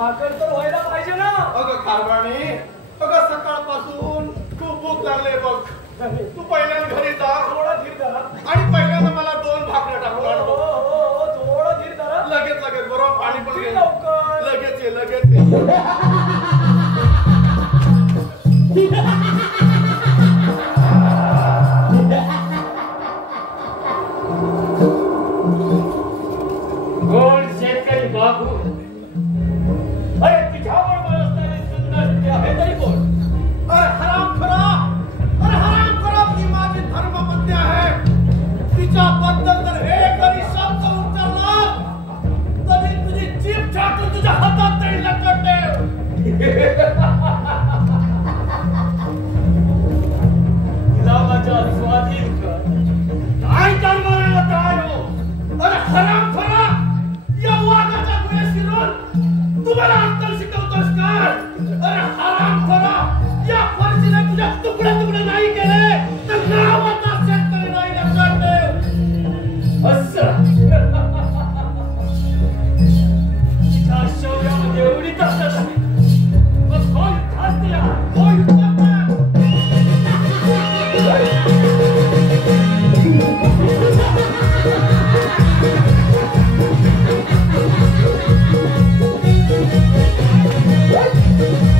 भाकर तर व्हायला पाहिजे ना. अगं कारभाणी, अगं सकाळपासून खूप भूक लागले बघ. तू पहिल्यांदा घरी जा, थोडा धीर धरा आणि पहिल्यांदा मला 2 भाकऱ्या टाकून आण. थोडा धीर धरा. लगेच लगेच बरोबर पाणी पण घे. लवकर लगेच ये लगेच ये. कोण शेतकरी बाबू? अरे तुझ्यावर बरसणारी सुंदर आहे तरी कोण? अरे हराम खरा ती माझी धर्मपत्नी आहे. तिच्याबद्दल जर एकही शब्द उच्चारला तरी तुझी जीभ छाटून तुझ्या हातात तरी लटकत ठेव. तिला माझ्या स्वाधीन कर. काय करणार काय हो? अरे हराम खरा, या वाघाच्या गुहेत शिरून तुम्हाला अक्कल शिकवतोस काय? अरे हराम खरा, या फरशीने तुझ्या तुकडे तुकडे नाही केले तर गावाचा शेतकरी नाही लक्षात ठेव. असं तिच्या शौर्यामध्ये एवढी ताकद आहे. मग कोण खास तिला? कोण करणार? What?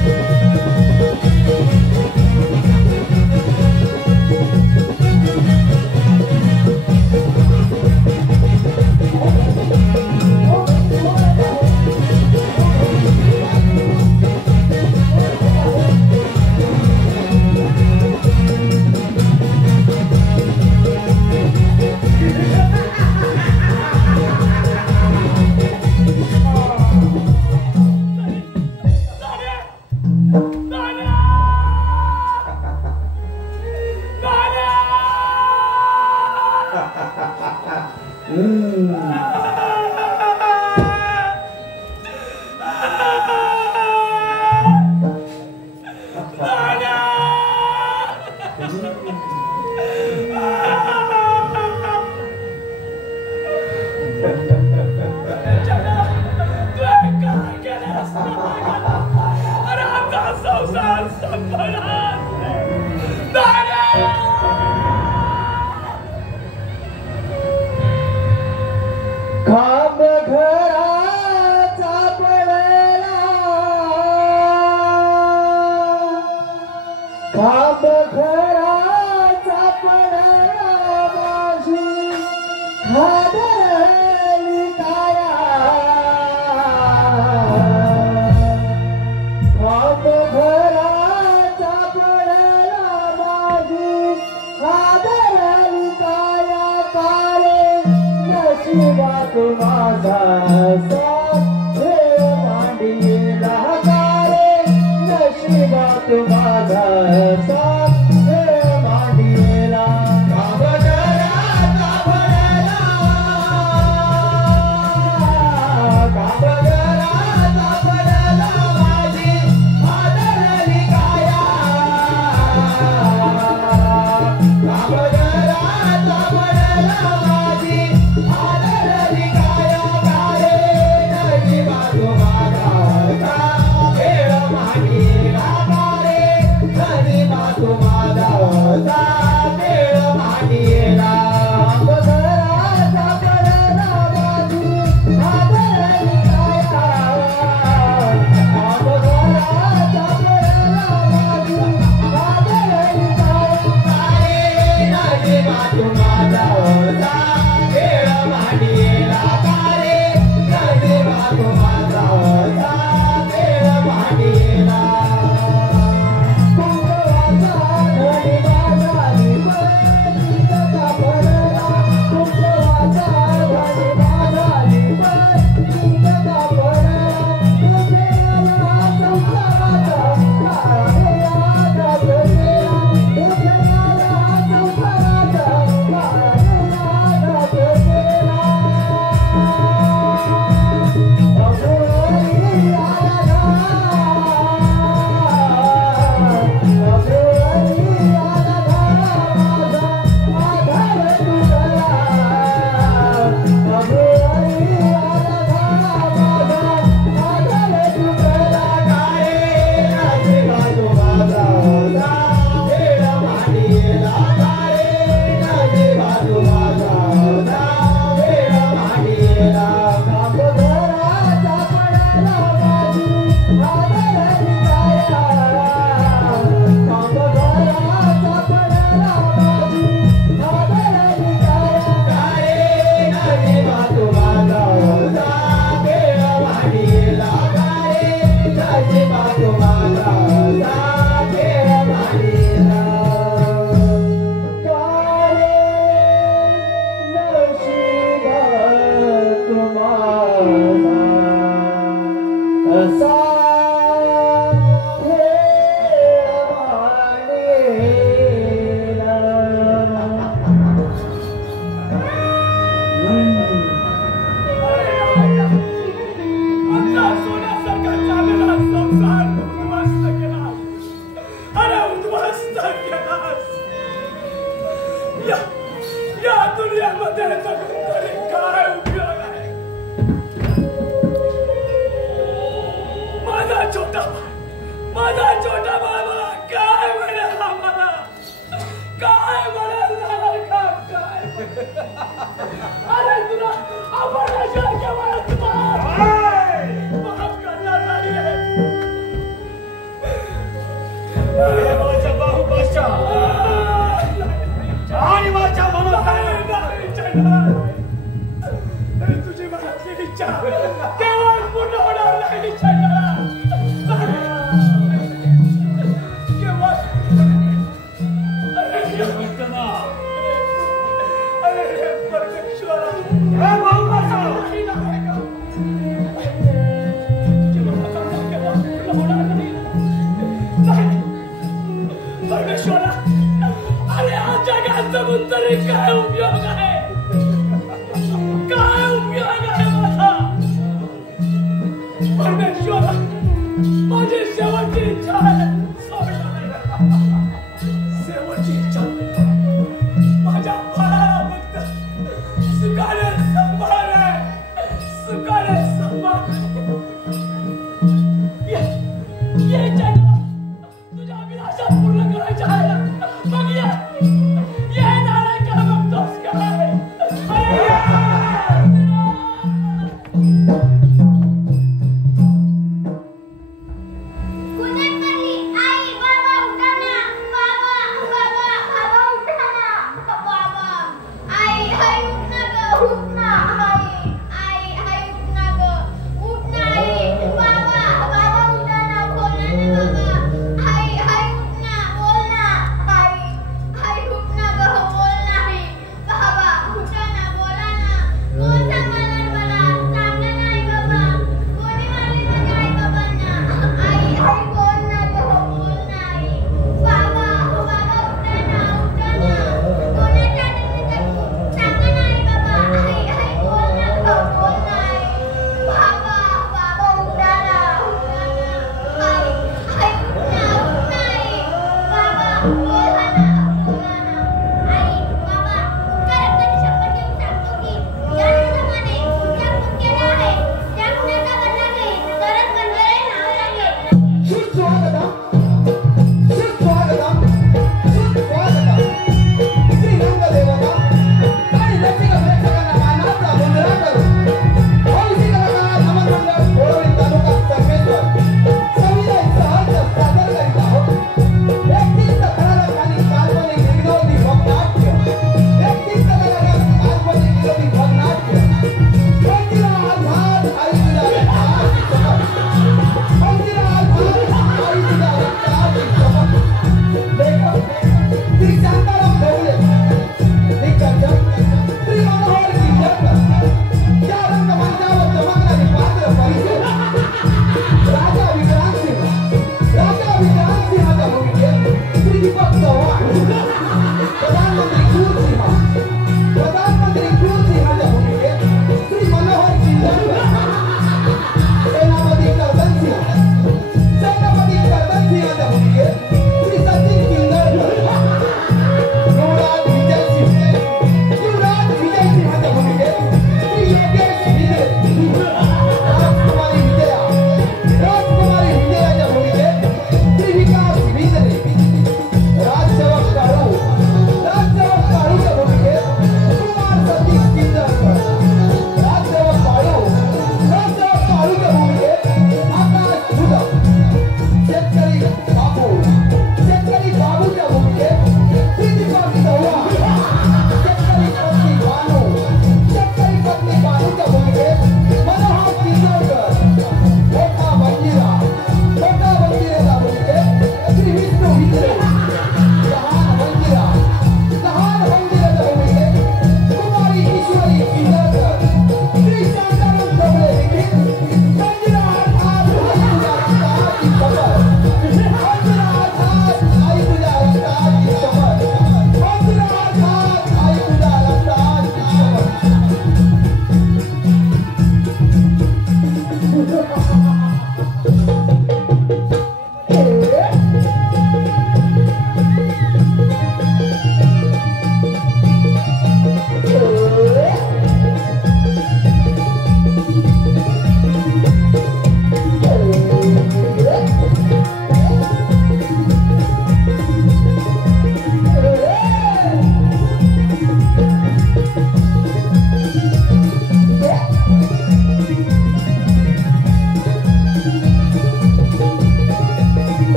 Kunan Mali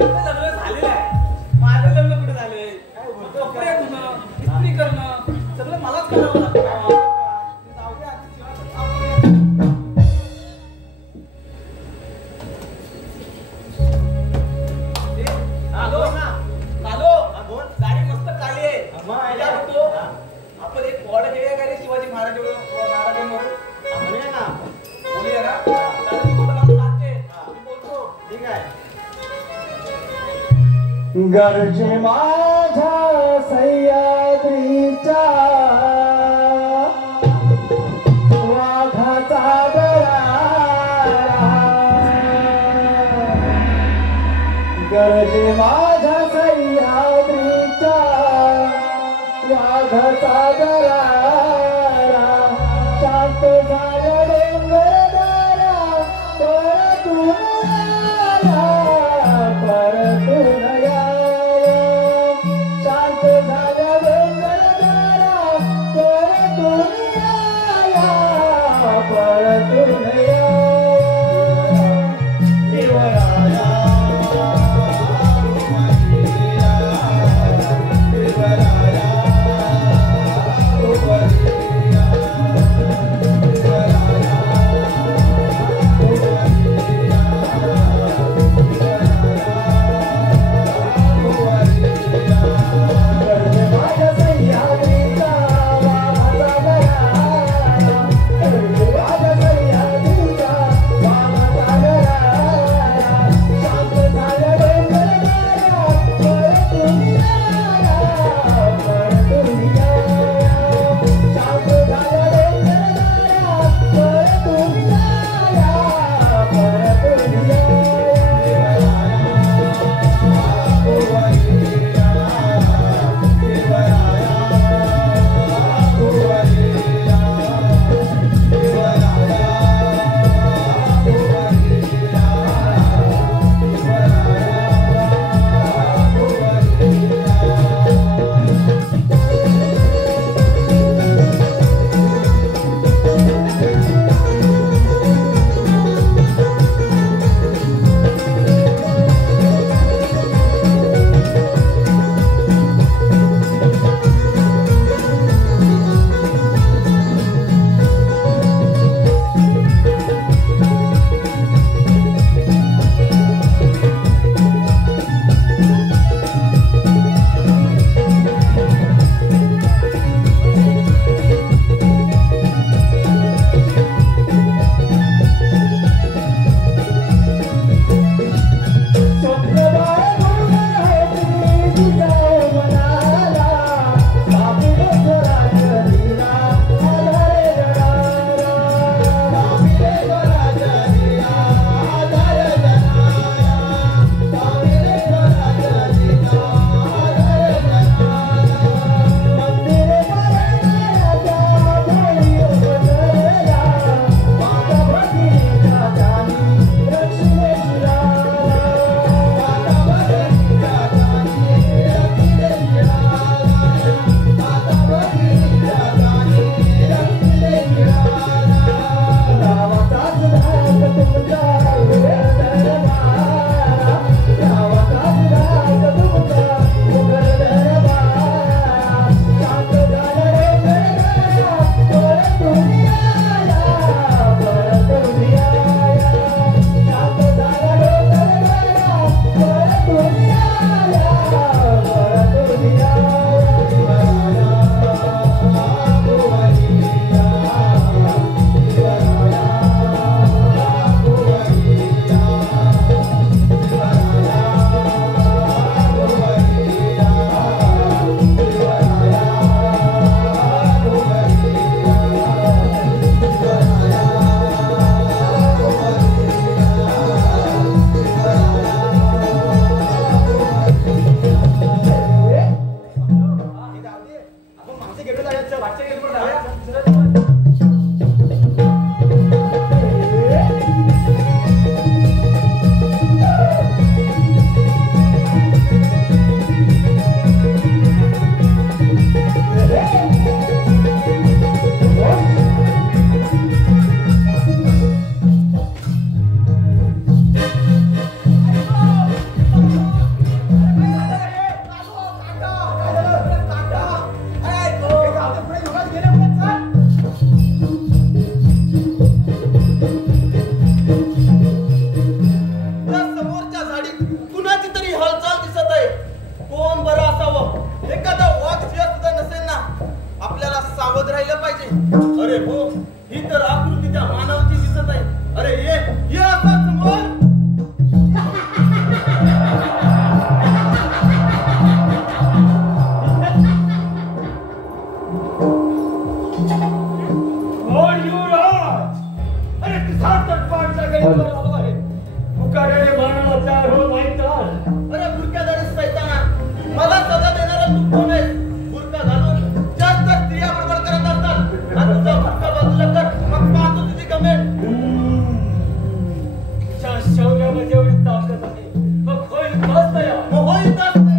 लग्न झालेलं आहे. माझं लग्न कुठे झालंय? कपडे धुणं, इस्त्री करणं सगळं मलाच करावं लागतं. गाडी मस्त काली आहे. आपण एक पॉड घेऊया का रे शिवाजी महाराजांवर? बोलूया ना? बोलतो. ठीक आहे. गरजे माझ्या सह्याद्रीच्या वाघाचा दरारा, गरजे माझ्या सह्याद्रीच्या वाघाचा दरारा, शांत झालं डोंगरदारा परतून आला, परतून याया, शांत झालं डोंगरदारा परतून याया, परतून याया, शिवराया सार्थक पाठचा गरीब आलो आहे मुकाडे मानाला तयार हो नाही तर अरे बुरख्यादारी सैताना मला सजा देणारा तू कोण आहेस? बुरखा घालून जास्त स्त्रिया बरोबर करत असतात आणि तुझा बुरखा बाजूला कर मग पाहतो तुझी कमेंट. तुझ्या शौर्यामध्ये एवढी ताकद आहे मग होईल बस तया होईल तास तया.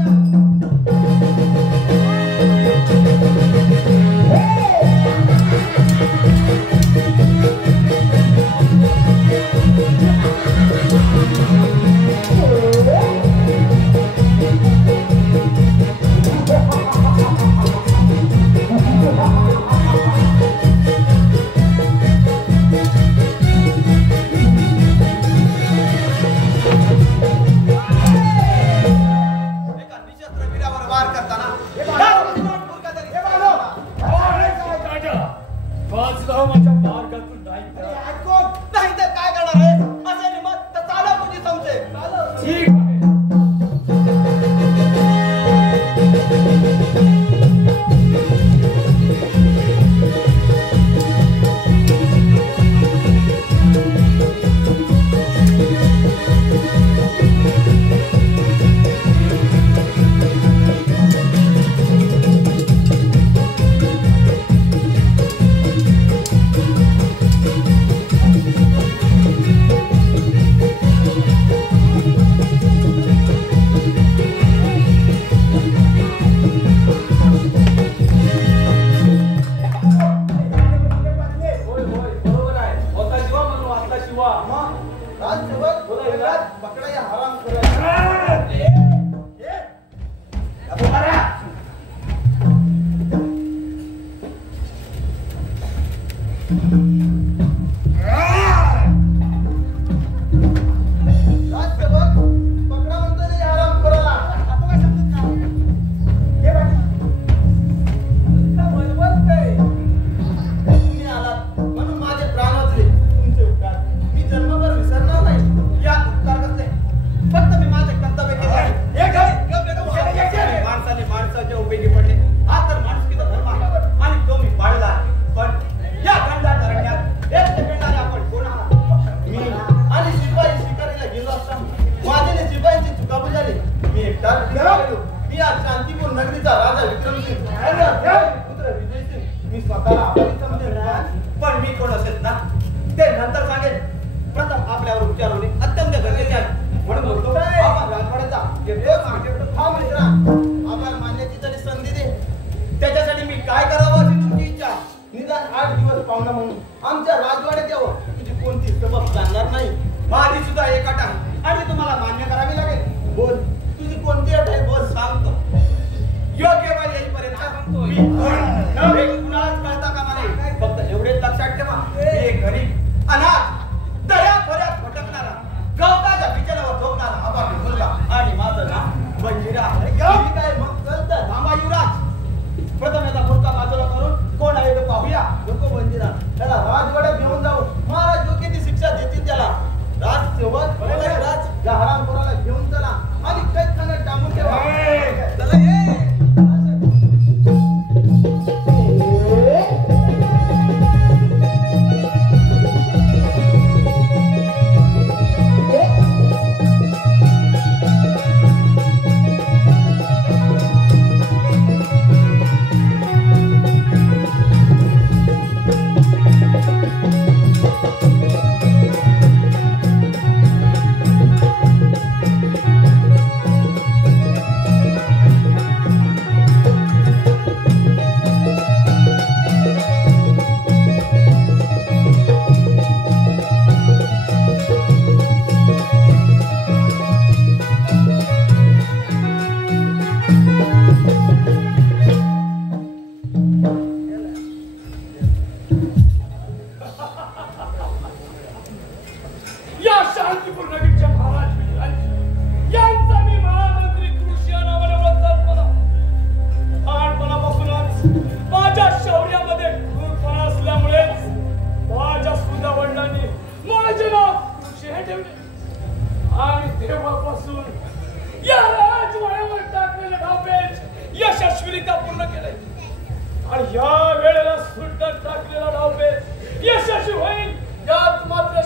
आणि या वेळेला सुलतान टाकलेला डावपेच यशस्वी होईल यात मात्र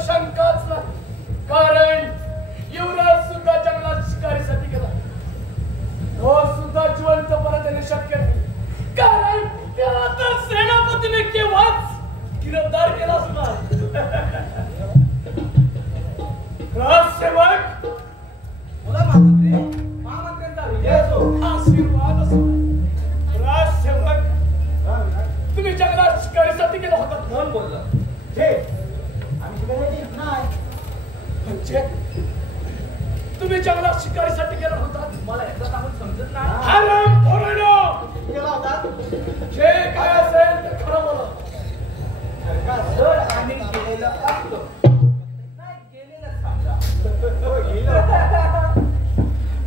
तुम्ही जंगलात शिकारीसाठी गेला होता. मला एकदा आपण समजत नाही. हराम खोरानो, गेला होता. जे काय असेल ते खरं बोला. सर आम्ही गेलेलं असतो. नाही गेलेलं सांगा.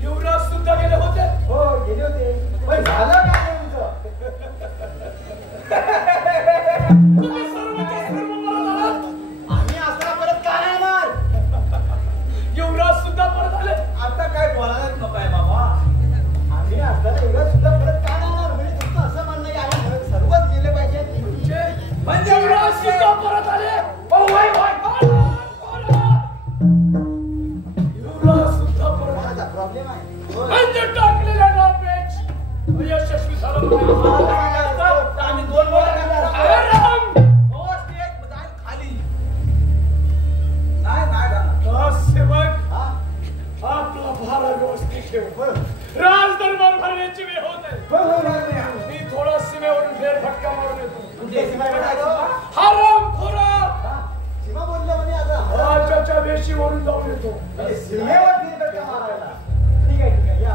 युवराज सुद्धा गेले होते. हो गेले होते. पण झालं काय तुमचं? तुम्ही सर्वच्या सर्व परत आलात. आम्ही असला परत का नाही येणार? युवराज सुद्धा परत आले. आता काय बोलायलाच नको आहे बाबा. आम्ही असताना एवढं सुद्धा परत का नाही येणार? म्हणजे तुमचं असं म्हणणं आहे की आम्ही सर्वच गेले पाहिजे. म्हणजे युवराज सुद्धा परत आले. ओ वाय वाय युवराज सुद्धा परत आले. माझा प्रॉब्लेम आहे. म्हणजे टाकलेला नॉनव्हेज यशस्वी झालं पाहिजे. आम्ही दोन बोला हराम. हो स्टेज जाईल खाली. नाही नाही जाणार. सेवक हा आपला भारा व्यवस्थित ठेव. राजदरबार भरण्याची वेळ होत आहे. मी थोडा सीमेवरून फेरफटका मारून येतो. हराम खोरा सीमा बोललं म्हणे आता राजाच्या वेशीवरून जाऊन येतो. सीमेवर फेरफटका मारायला. ठीक आहे या.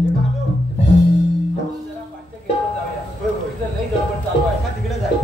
हे भालो. आपण जरा पाठ्य घेऊन जाऊया. होय इथं लई गडबड चालू आहे. का तिकडे जाय.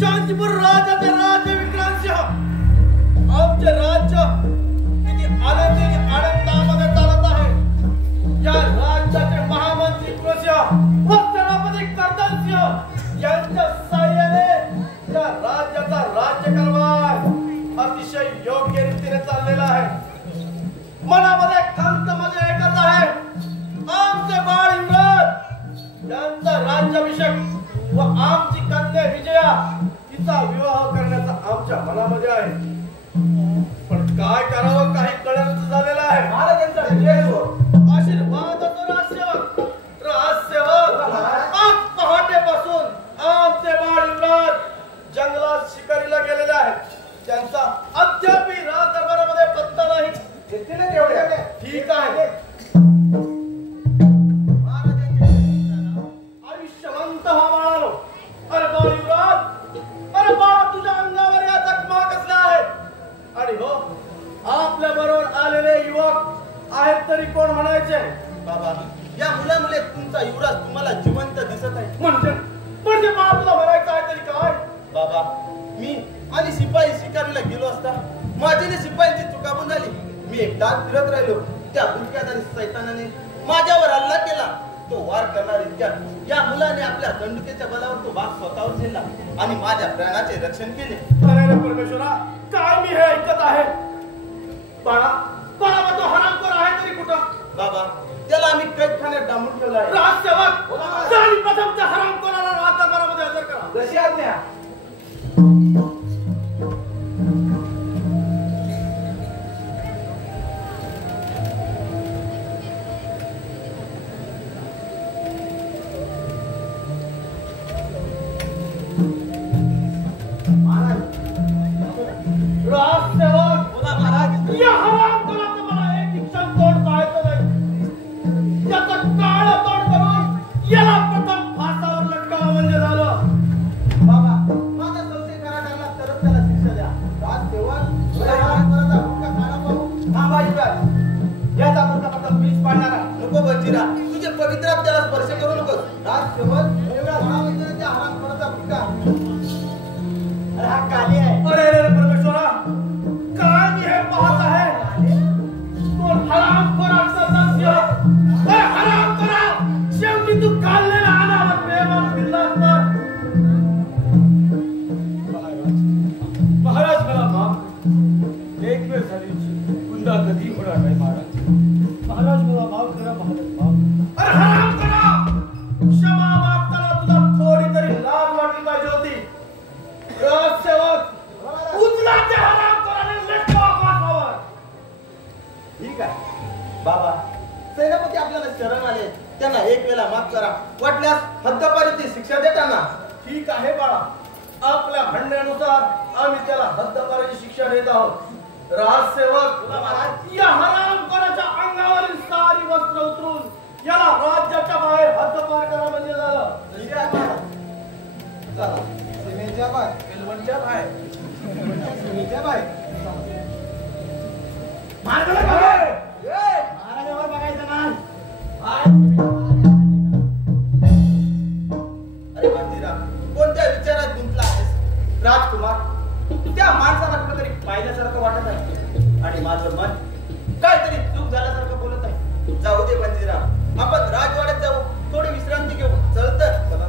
शांतीपूर राजाचे राजे विक्रांतसिंह आमचे राज्य किती आनंदी आणि आनंदामध्ये चालत आहे. या राज्याचे महामंत्री कृष्ण व सेनापती कर्दनसिंह यांच्या साह्याने या राज्याचा राज्यकारभार अतिशय योग्य रीतीने चाललेला आहे. मनामध्ये खंत माझे एकच आहे. आमचे बाळ इंग्रज यांचा राज्याभिषेक व आमची कन्या विजया तिचा विवाह करण्याचा आमच्या मनामध्ये आहे. पण काय करावं काही कळत झालेलं आहे. महाराजांचा विजय हो. आशीर्वादाचा राजसेवक आज पहाटेपासून आमचे बाळ इंग्रज जंगलात शिकारीला गेलेले आहेत. त्यांचा अद्यापही राजदरबारामध्ये पत्ता नाही. ठीक आहे. आयुष्यवंत हा बाळानो. अरे बाळ युवराज, अरे बाळा तुझ्या अंगावर या जखमा कसल्या आहेत? आणि हो आपल्या बरोबर आलेले युवक आहेत तरी कोण म्हणायचे? बाबा या मुलामुळे तुमचा युवराज तुम्हाला जिवंत दिसत आहे. म्हणजे बाळा तुला म्हणायचं आहे तरी काय? बाबा मी आणि शिपाई शिकारीला गेलो असता माझीने शिपायांची चुकाबून झाली. मी एकटा फिरत राहिलो. त्या भुलक्याधारी सैतानाने माझ्यावर हल्ला केला. तो वार करणार इतक्यात या मुलाने आपल्या दंडुकेच्या बलावर तो वाघ स्वतःवर झेलला आणि माझ्या प्राणाचे रक्षण केले. अरे परमेश्वरा काय मी हे ऐकत आहे? बाळा तो हरामखोर आहे तरी कुठं? बाबा त्याला आम्ही कैदखान्यात डांबून ठेवला आहे. राजसेवक प्रथम त्या हरामखोराला राजदरबारामध्ये हजर करा. जशी आज्ञा. राजसेवक बोला महाराज. या हरामखोराचं मला एक क्षण तोंड पाहायचं नाही. याचं काळं तोंड करून याला प्रथम फासावर लटकावं म्हणजे झालं. बाबा माझा संशय करा लागला तरच त्याला शिक्षा द्या. राजसेवक या हरामखोराचा हुक्का काढा पाहू. थांबा युवराज. याचा मुलगा फक्त मीच पाडणारा. नको बंजीरा तुझे पवित्र त्याला स्पर्श करू नकोस. राजसेवक एवढा हरामखोराचा त्या हरामखोराचा हुक्का. अरे हा काली आहे. अरे परमेश्वरा काय मी हे पाहत आहे? तो हरामखोराचा सदस्य. अरे हरामखोरा शेवटी तू काढलेला अनावर प्रेमानं दिलास तर. महाराज मला माफ. एक वेळ झाली पुन्हा कधी होणार नाही महाराज. महाराज मला माफ करा महाराज माफ. अरे हरामखोरा क्षमा मागताना शिक्षा देताना ठीक आहे बाळा, आपल्या म्हणण्यानुसार आम्ही त्याला हद्दपाराची शिक्षा देत आहोत. राजसेवक, या हरामखोराच्या अंगावरील सारी वस्त्र उतरून याला राज्याच्या बाहेर हद्दपार करा म्हणजे झालं. सीमेच्या बाहेर, एलवणच्या बाहेर, सीमेच्या बाहेर. महाराजावर बघायचं नाही. अरे मंदिरा, कोणत्या विचारात गुंतला आहेस? राजकुमार, त्या माणसाला कुठेतरी पाहिल्यासारखं वाटत आहे आणि माझं मन काहीतरी चूक झाल्यासारखं बोलत आहे. जाऊ दे मंदिरा, आपण राजवाड्यात जाऊ, थोडी विश्रांती घेऊ. चल तर चला.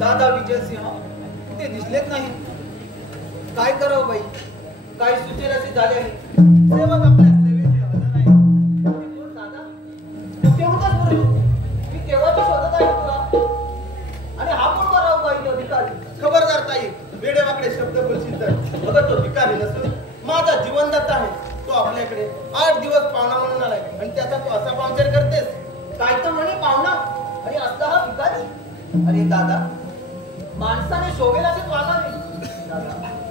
दादा विजयसिंह ते दिसलेच नाही. काय करावं बाई, काय सुचेल असे झाले आहे. सेवक आपल्या सेवेचे हजर आहे. कोण दादा? तू केव्हाच बोलू? मी केव्हाची शोधत आहे तुला. आणि हा कोण करावं बाई अधिकारी? खबरदार ताई, वेडेवाकडे शब्द बोलशील तर. अगं तो भिकारी नसून माझा जीवनदाता आहे. तो आपल्याकडे 8 दिवस पाहुणा म्हणून आलाय आणि त्याचा तू असा पाहुणचार करतेस. काय तर म्हणे पाहुणा आणि असला हा भिकारी. अरे दादा, माणसाने शोभेल असेच वागावे.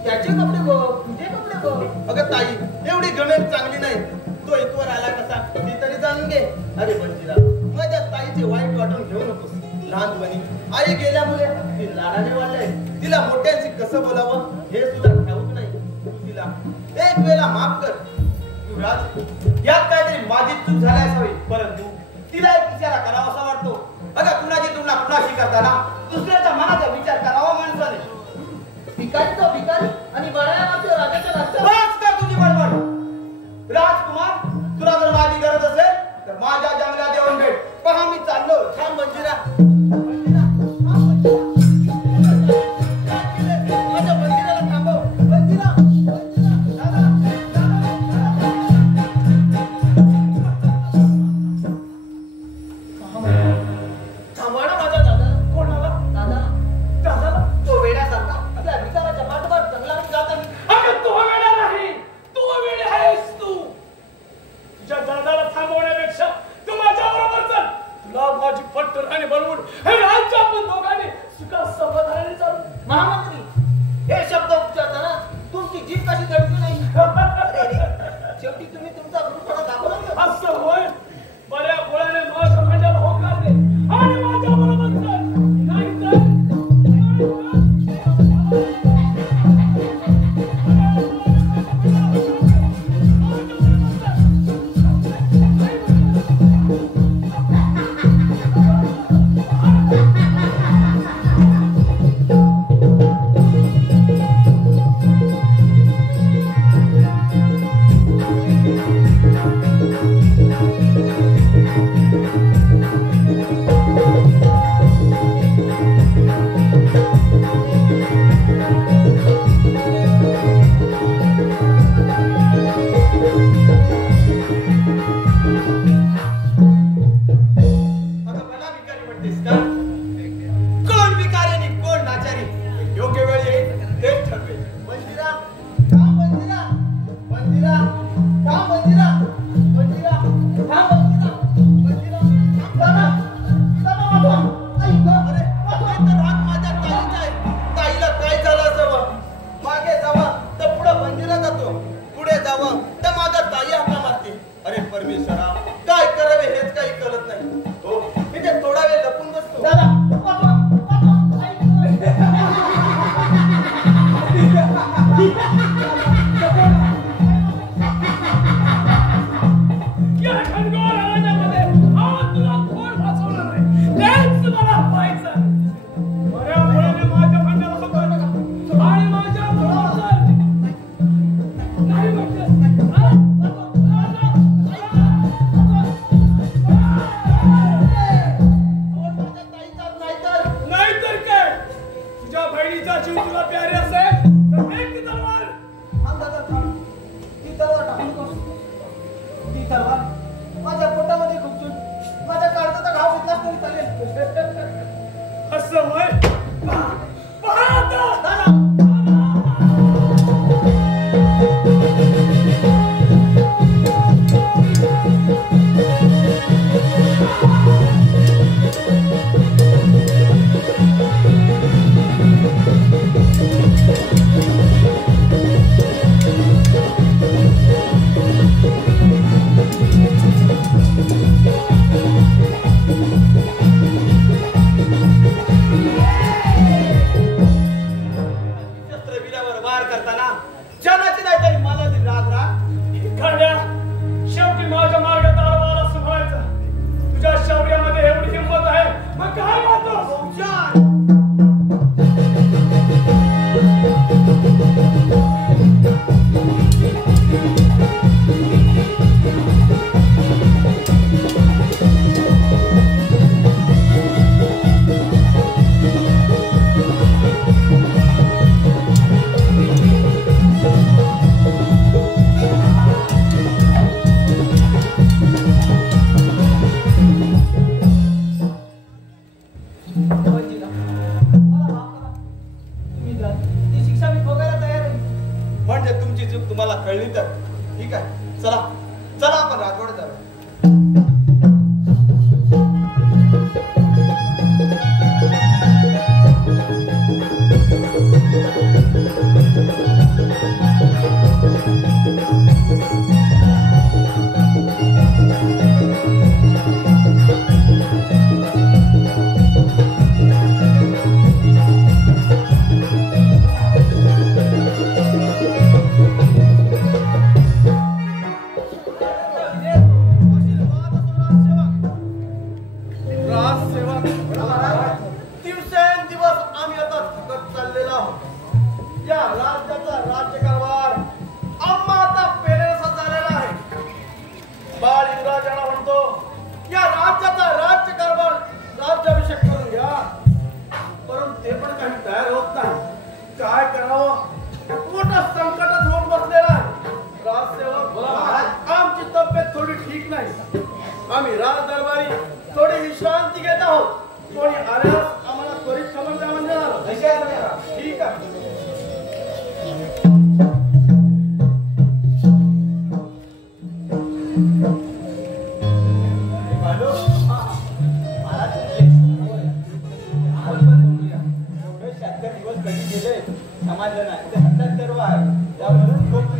त्याचे कपडे बघ, तुझे कपडे बघ. अगं ताई, एवढी गणेश चांगली नाही. तो इथवर आला कसा ती तरी जाणून घे. अरे बंजीरा, माझ्या ताईचे वाईट वाटून घेऊ नकोस. लहानपणी आई गेल्यामुळे ती लाडाने वाढले. तिला मोठ्यांशी कसं बोलावं हे सुद्धा ठाऊक नाही. तिला एक वेळा माफ कर. युवराज, यात काहीतरी माझी चूक झाली असावी, परंतु तिला एक विचार करावा असा वाटतो. अगं कुणाची तुलना कुणाशी करताना दुसऱ्याच्या मनाचा विचार करावा माणसाने. भिकारीचा भिकारी आणि बळाया राजाच्या राज्यात. बस कर तुझी बडबड. राजकुमार, तुला जर माझी गरज असेल तर माझ्या जंगलात येऊन भेट. पहा मी चाललो. थांब मंजिरा. माझ्या मंदिराला थांबव. मंजिरा, थांबवाडा माझा दादा. कोण आला? दादा. दादाला तो वेड्यासारखा आपल्या विचाराच्या पाठोपाठ जंगलात जात आहे. अगं तो वेडा नाही, तू वेडे आहेस. तू तुझ्या दादाला थांबवण्यापेक्षा तू माझ्या बरोबर चल. तुला माझी पट्टराने बनवून हे राज्य आपण दोघांनी सुखा समाधानाने चालू. महामंत्री, हे शब्द उच्चारताना तुमची जीभ कशी दडली नाही? अरे रे, शेवटी तुम्ही तुमचा गुरुपणा दाखवला. असं होय, बऱ्या गोळ्याने माझ्या भांड्याला होकार दे आणि माझ्या बरोबर चल. नाहीतर परमेश्वरा, काय करावे हेच काही कळत नाही. हो, मी ते थोडा वेळ लपून बसतो. तुझा जीव तुला प्यारे असेल तर फेक ती तलवार. दादा ती तलवार टाकू नकोस. ती तलवार माझ्या पोटामध्ये खुपसून माझ्या काळजाचा घाव घेतलास तरी चालेल. असं होय. पहा आता. दादा शेवटी माझ्या मार्गात आळवाला सुभायचा. तुझ्या शौर्यामध्ये एवढी हिंमत आहे मग काय म्हणतोस? म्हणजे तुमची चूक तुम्हाला कळली तर ठीक आहे. चला चला आपण राजवाड्यात जाऊया. आम्ही राज दरबारी थोडी विश्रांती घेत आहोत. कोणी आल्यास आम्हाला त्वरित खबर द्या म्हणजे झालं. ठीक आहे. समाधान आहे सर्व आहे त्यावरून खूप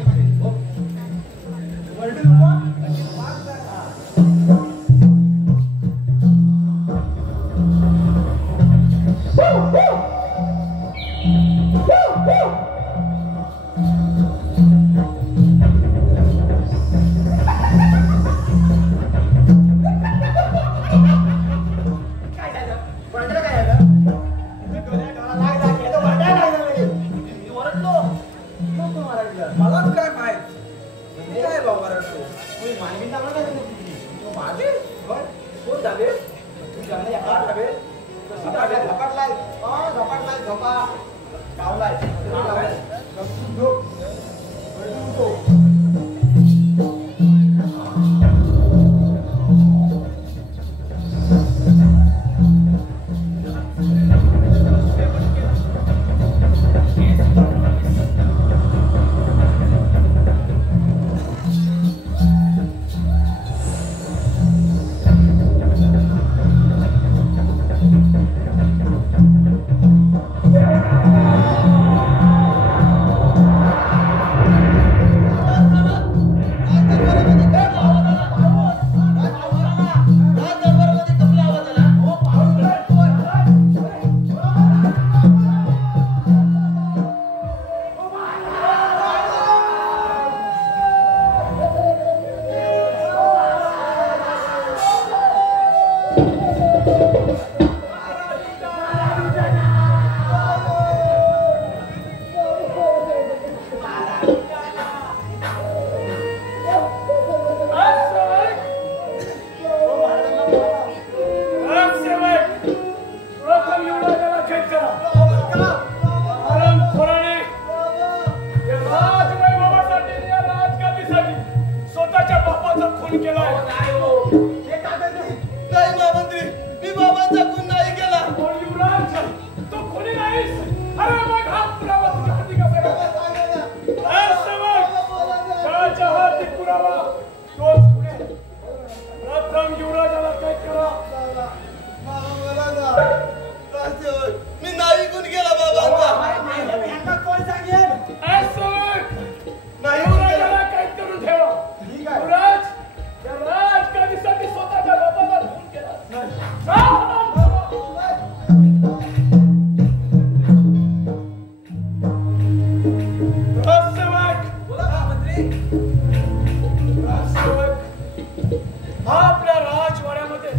आपल्या राजवाड्यामध्ये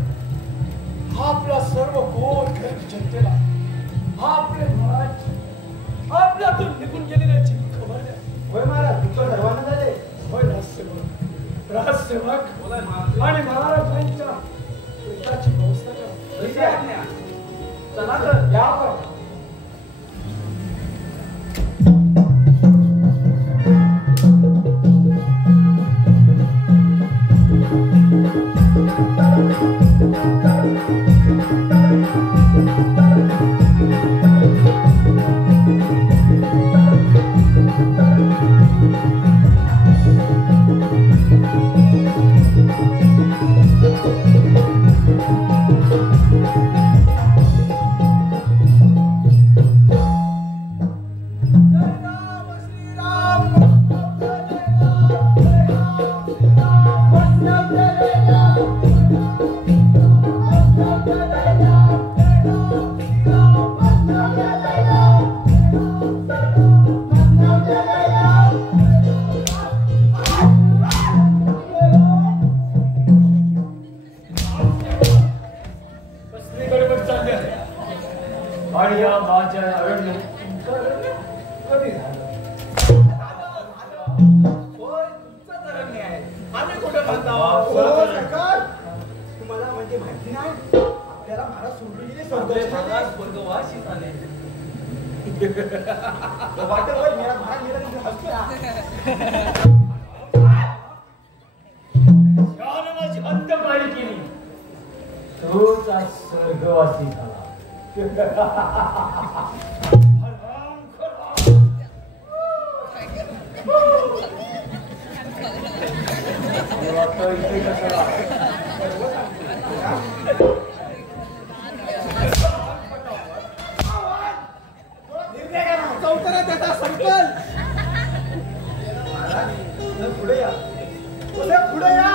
आपल्या सर्व गोर जनतेला आपले महाराज आपल्यातून निघून गेलेल्याची खबर द्या. होय महाराज, तुमचं सर्वांना झाले. होय राजसेवक आणि महाराजांच्या युद्धाची व्यवस्था करा. चला तर या आपण. आणि या माझ्या अरण्य कधी झालं? होय, तुमचंच अरण्य आहे. आम्ही कुठे म्हणतो? हो, सरकार. तुम्हाला म्हणजे माहिती नाही, आपल्याला महाराज सोडून गेले स्वर्गात. स्वर्गवासी झाले. वाटत होय, महाराज मेला म्हणजे हसतोय हा. ज्याने माझी अंत्यकारी केली तोच आज स्वर्गवासी झाला. इथे कशाला चौथरा त्याचा संकल. पुढे या, पुढे या.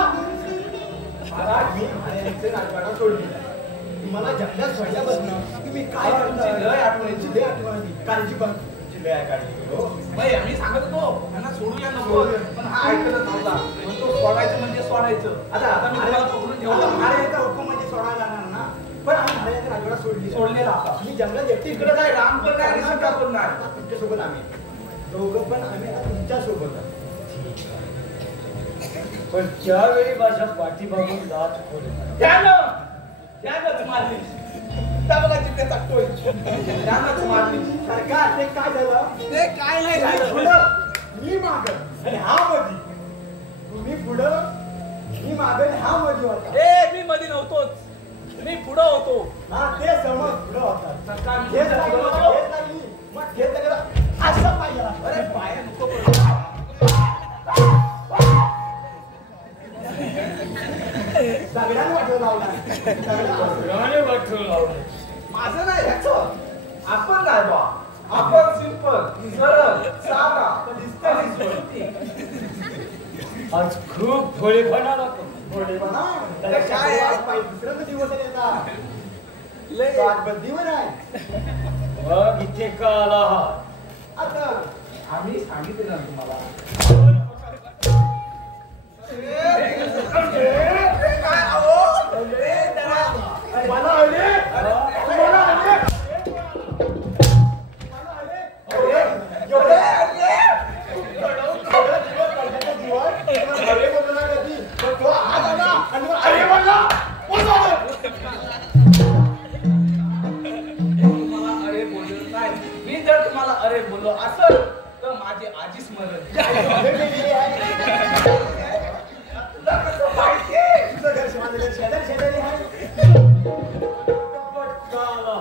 महाराज, मी महाराजांचे राजवाडा सोडली. मला जंगलात सोडल्यापासून तुम्ही काय लय आठवणीची. लय आठवणी. काळजी बघ. लय काळजी हो. आम्ही सांगत होतो त्यांना सोडूया नको, पण हा ऐकतच नव्हता. म्हणतो सोडायचं म्हणजे सोडायचं. आता मी तुम्हाला पकडून ठेवलं. महाराजांचा हुकूम म्हणजे सोडायला जाणार ना, पण आम्ही महाराजांचा राजवाडा सोडलेला आता. मी जंगलात एकटी तिकडे काय राम पण काय आणि सीता पण नाही. तुमच्या सोबत आम्ही दोघं पण आम्ही तुमच्या सोबत. पण ज्यावेळी माझ्या पाठीमागून लाच खोल त्यानंच मारली. त्या बघा जिथे टाकतोय त्यानंच मारली. सरकार, ते काय झालं? ते काय नाही झालं. पुढं मी मागं आणि हा मधी. तुम्ही पुढं, मी मागं आणि हा मधी होता. ए मी मध्ये नव्हतोच, मी पुढं होतो. हा, ते समज पुढं होता. सरकार, मी ठेच पुढं लागली, होतो. ठेच लागली. मग ठेच लागलं असं पाहिजे. अरे पाया नको पडू. सगळ्यांना वाटलं लावला. सगळ्याने वाटून लावले. माझं नाही ह्याचं. आपण नाही बा, आपण सिंपल सरळ साधा पण दिसते. आज खूप भोळेपणा दाखव. भोळेपणा? त्याला काय आहे? आज दुसऱ्यांदा दिवस आहे त्याचा. लय तो आज बंदीवर आहे. मग इथे का आला आहात? आता आम्ही सांगितलं ना तुम्हाला. काय आहो? मला आले. मला आले. मी जर तुम्हाला अरे बोललो असं तर माझे आजी स्मरण. तुझं घर माझं घर शेजारी आहे.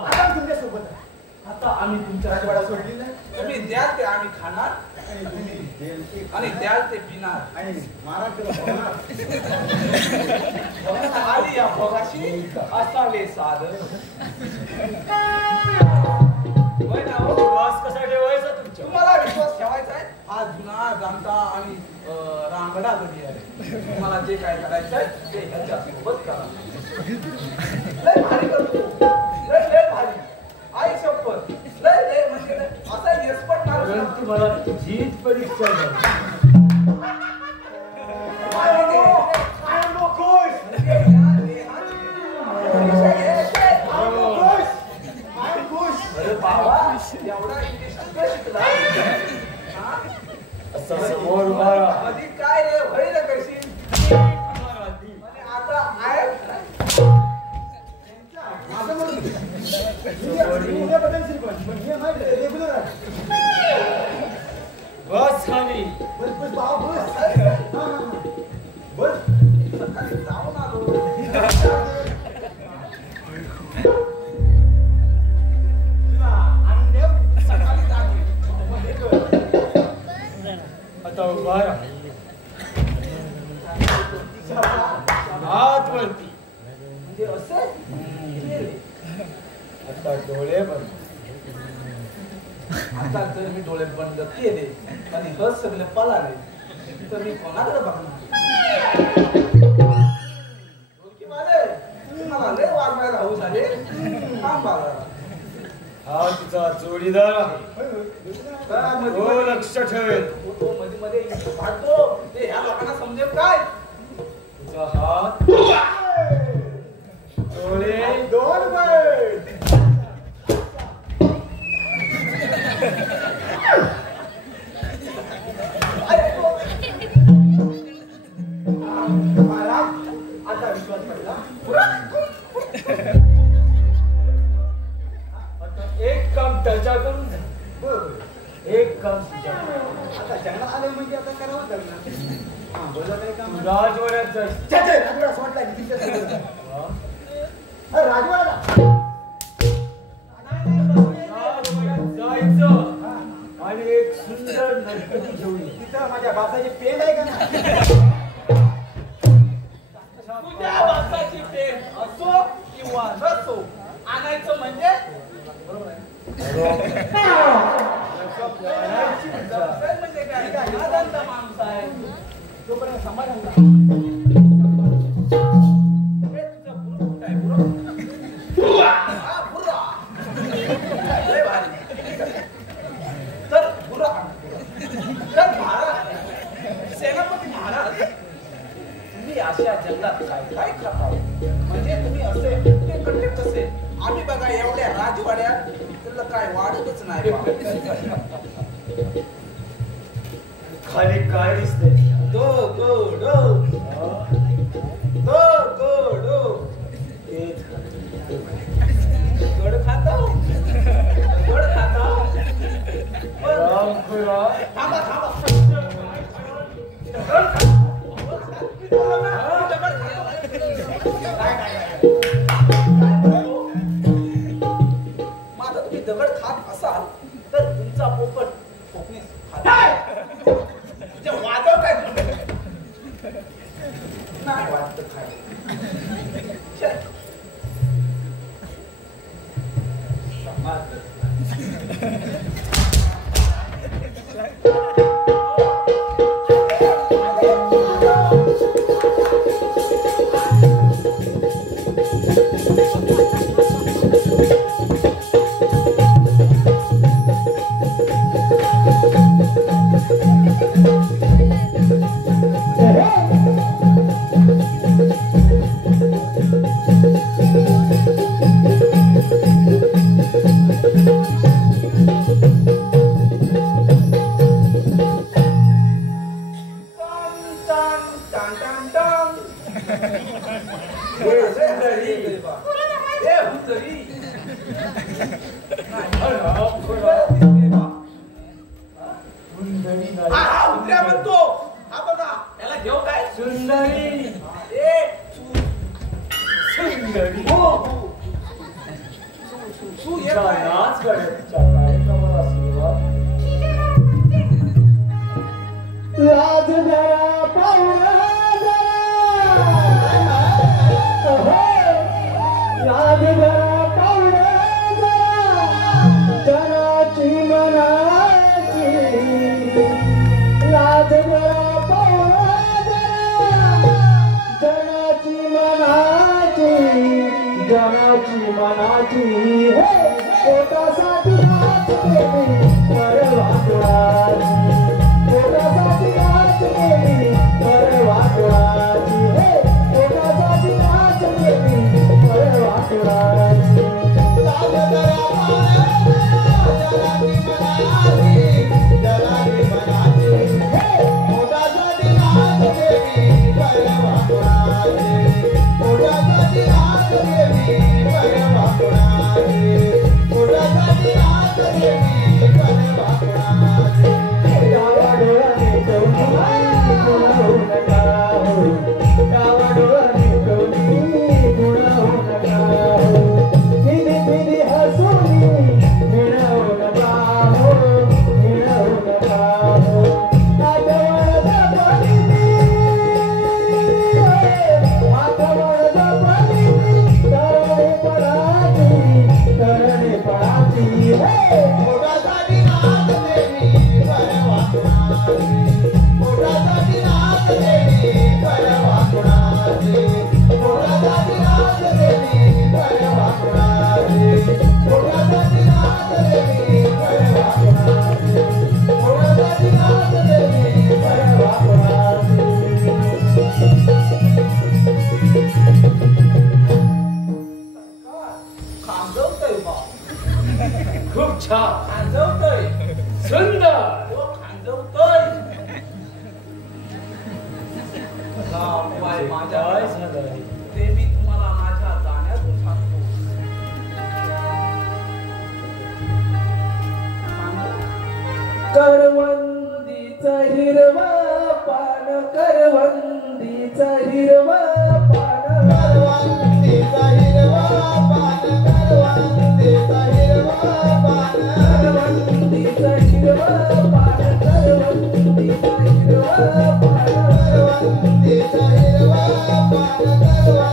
आता तुमच्या सोबत आहे. आता आम्ही तुमच्या राजवाडा सोडली नाही. तुम्ही द्याल ते आम्ही खाणार आणि तुम्ही देल ते आणि द्याल ते पिणार. आणि महाराष्ट्र आली या भोगाशी असावे साधन. होय ना हो? विश्वास कसा ठेवायचा तुमच्या? तुम्हाला विश्वास ठेवायचा आहे. हा जुना जाणता आणि रांगडा गडी आहे. तुम्हाला जे काय करायचं आहे ते ह्याच्यासोबत करा. लय भारी करतो लय भारी आई शपथ लय म्हणजे असा एक्सपर्ट माणूस परंतु मला तुझीच परीक्षा झाली. एवढा इंग्लिश शिकला असं समोर उभा कधी काय रे होईल कशी आता आहे बस खाली. जाऊन आलो आता उभा राहा. हात वरती. म्हणजे असे आता डोळे बंद. आता जर मी डोळे बंद केले आणि हस सगळे पळाले तर मी कोणाकडे बघणार की माझे मला लय वागवायला हौस आले काम बाळा हा तुझा जोडीदार आहे. तो लक्ष ठेवेल. तो मध्ये मध्ये भागतो ते ह्या लोकांना समजेल काय तुझा हात डोळे दोन बैठ आता विश्वास पडला. आता एक काम त्याच्याकडून झालं. बरोबर एक काम तुझ्याकडून. आता जंगलात आले म्हणजे आता करावंच लागणार. हा बोला काही काम तू राजवाड्यात जायचं. राजवाडा सोडला की तिच्या समोर जा. हा? राजवाडा राजवाड्यात जायचं आणि एक सुंदर नर्तकी घेऊन ये. तिथं माझ्या बापाची पेन आहे का ना. तुझ्या बापाची पेन असो किंवा नसो आणायचं म्हणजे जबाबदारी म्हणजे काय आनंद माणूस आहे तोपर्यंत समाधान हे तुझं गुरु कुठं आहे गुरु हा गुरु लय भारी तर गुरु तर महाराज सेनापती महाराज तुम्ही अशा जंगलात काय काय खाता म्हणजे तुम्ही असे ते कट्टे कसे आम्ही बघा एवढ्या राजवाड्यात तुला काय वाढतच नाही खाली काय दिसते? दो दो दो दो दो दो गड खाता गड खाता राम खुरा. थांबा थांबा माझा तुम्ही दगड खात असाल तर तुमचा पोपट कोकणी तुझ्या वाजव काय नाही वाटत काय जनाची मनाची वाटवाची मनाची हे पोटासाठी नाचते मी परवा कुणाची पोटासाठी नाचते मी परवा कुणाची हे पोटासाठी नाचते मी परवा कुणाची जलाली मनाची हे पोटासाठी नाचते मी परवा कुणाची पोटासाठी नाचते मी परवा कुणाची पोटासाठी नाचते मी परवा कुणाची डावा डोळ्याने ठेवली गुण होऊ नका हो डावा डोळ्याने ठेवली गुण होऊ नका हो फिरी फिरी हसूनी मिळवू नका हो मिळवू नका हो आठवण जपली आठवण जपली तरणे पडाची हे पोटासाठी नाचते मी परवा कुणाची पोटासाठी नाचते मी परवा कुणाची पोटासाठी नाचते मी परवा कुणाची पोटासाठी नाचते मी परवा कुणाची पोटासाठी नाचते मी परवा कुणाची खांजवतोय बा खूप छान खांजवतोय सुंदर तो खांजवतोय माझ्या काय झालंय? ते मी तुम्हाला माझ्या गाण्यातून सांगतो करवंदीचा हिरवा पान करवंदीचा हिरवा पान करवंदीचा हिरवा पान करवंदीचा हिरवा पान करवंदीचा हिरवा पान करवंदीचा हिरवा पान करवंदीचा हिरवा पान करवंदीचा हिरवा पान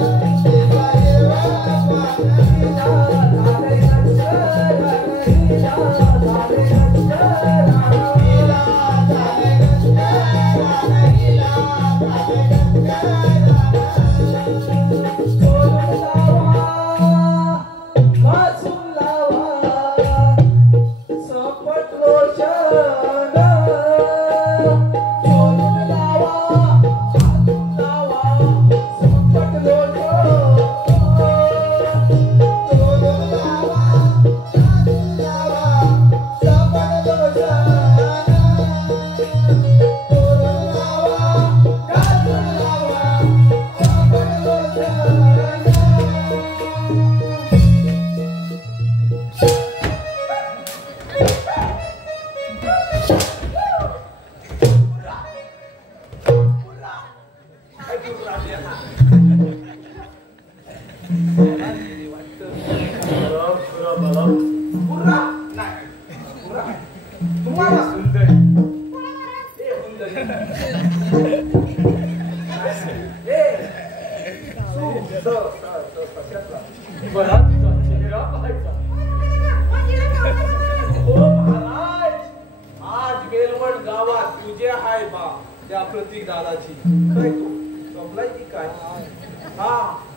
बरा तुझा चेहरा पाहायचा. हो महाराज, आज बेलवड गावात पूजा आहे बा त्या प्रतीक दादाची. काय तू जमलाय की काय? हा,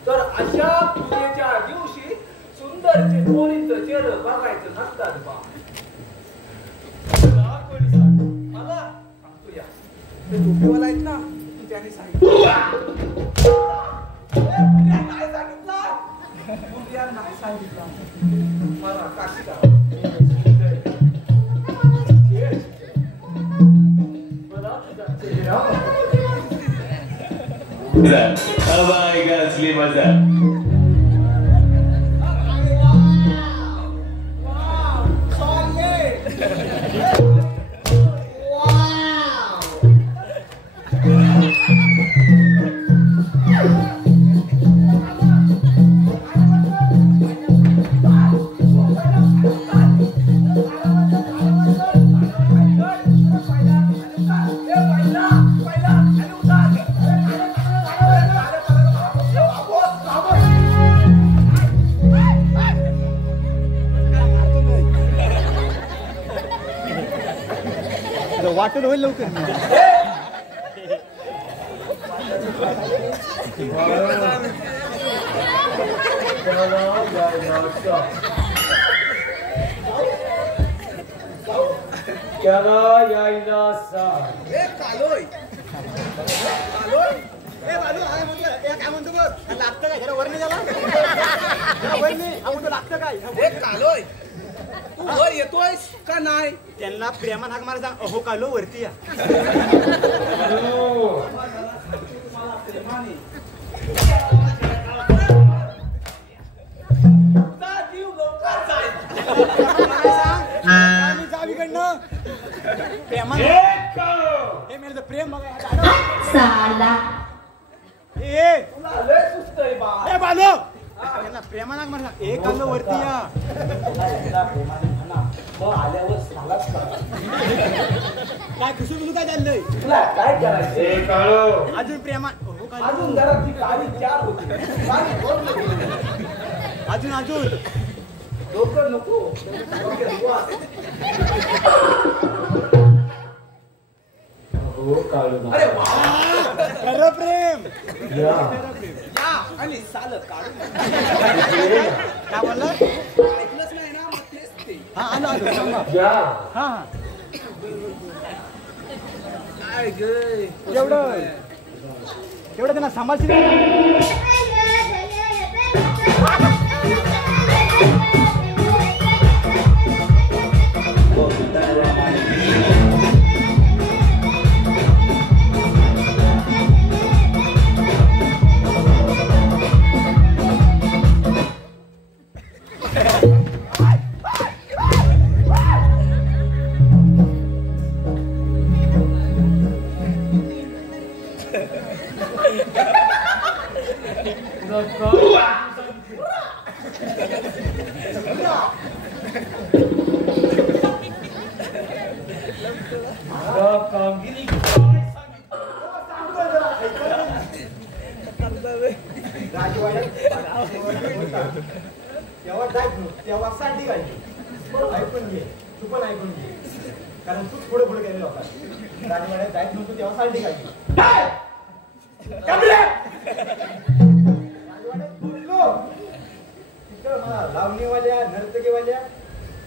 तर अशा पूजेच्या दिवशी सुंदरचे पोरीचं चेहरं बघायचं नसतात बा. तुला कोणी सांग? मला सांगतो या ते टोपीवाला आहेत ना, त्याने सांगितलं. पुण्या काय सांगितलं? पुण्या नाही सांगितलं. मला काशी का बरा तुझा चेहरा हवा आहे का असली मजा. वाटून होईल लवकर. त्याला यायला सांग. ए कालोय कालोय ए बालू काय म्हणतो काय म्हणतो बघ लागतं काय जरा वर निघाला वर नाही हा म्हणतो लागतं काय ए कालोय तू वर येतोयस का नाही त्यांना प्रेमान हाक मारा सांग अहो कालो वरती या प्रेम प्रेमाना म्हणा एक आलो वरती या काय खुशी बोलू काय चाललंय काय करायचं अजून प्रेमा अजून जरा ती गाडी चार होती अजून अजून डोकं नको अरे वा खरं प्रेम या आणि चालत काढून काय बोलला ऐकलंच नाही ना मग तेच ते हा आलो आलो या हा काय गे एवढं त्यांना सांभाळशील कामगिरी तेव्हा जायचं तेव्हा साठी घालली ऐकून घे तू पण ऐकून घे कारण तूच पुढे पुढे गेले लोकांना राजवाड्यात जायचं नव्हतं तेव्हा साठी घालली राजवाड्यात बोललो तिथं मला लावणीवाल्या नर्तकीवाल्या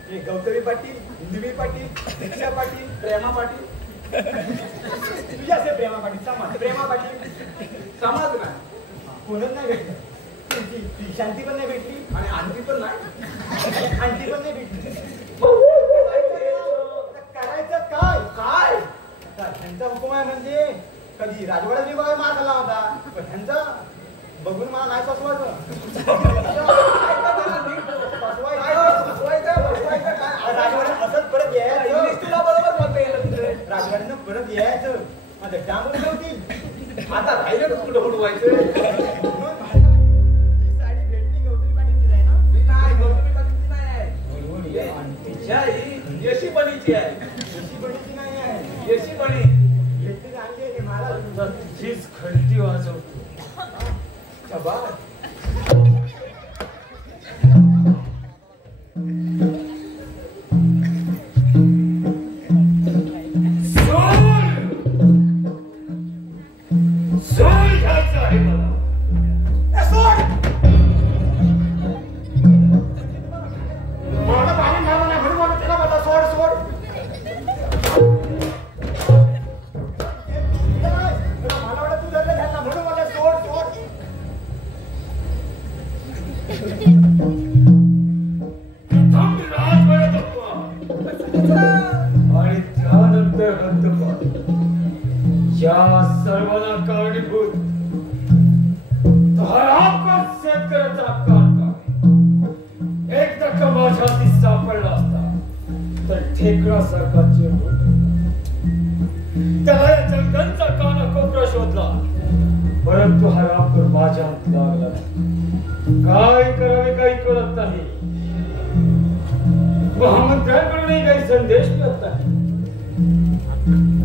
हे गौतमी पाटील हिंदवी पाटील दीक्षा पाटील प्रेमा पाटील तुझ्या असे प्रेमा पाटील समाज प्रेमा पाटील समाज ना कोणच नाही भेटलं ती शांती पण नाही भेटली आणि आणखी पण नाही आणखी पण नाही भेटली करायचं काय काय ह्यांचा हुकुम आहे म्हणजे कधी राजवाडा विभाग मार झाला होता पण ह्यांचा बघून मला नाही राजवाड्यात असंच परत यायचं तुला बरोबर म्हणता येईल राजवाड्यानं परत यायचं माझं त्यामुळे नव्हती आता राहिलं कुठं उडवायचं साडी भेटली गौतमी पाटीलची आहे ना नाही गौतमी पाटीलची नाही आहे तिच्या ही यशी बनीची आहे तशी बडीची नाही आहे यशी बनी भेटली आणली आहे मला तुझीच खंडी वाजवतो शबाश आणि त्यानंतर हद्दपार या सर्वांना कारणीभूत धराकर शेतकऱ्याचा कारभार एकदा का माझ्या हाती सापडला असता तर ठेकडा सरकारचे त्याला या जंगलचा कानाकोपरा शोधला परंतु हा रामपूर माझ्या हात लागला काय करावे काही कळत नाही महामंत्र्यांकडूनही काही संदेश मिळत नाही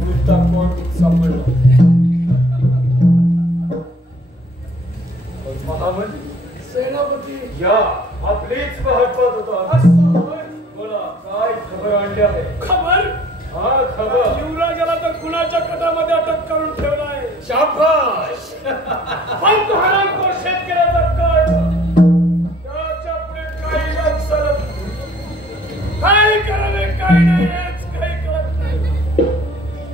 उलटा कोण सापडला महामंत्री सेनापती या आपलीच महत्वात होता बोला काय खबर आणली आहे खबर हा खबर युवराजाला तर कुणाच्या कटामध्ये अटक करून ठेवलाय शाबाश पण तो हरामखोर शेतकऱ्याचा काय काही नाही, हेच काही कळत नाही.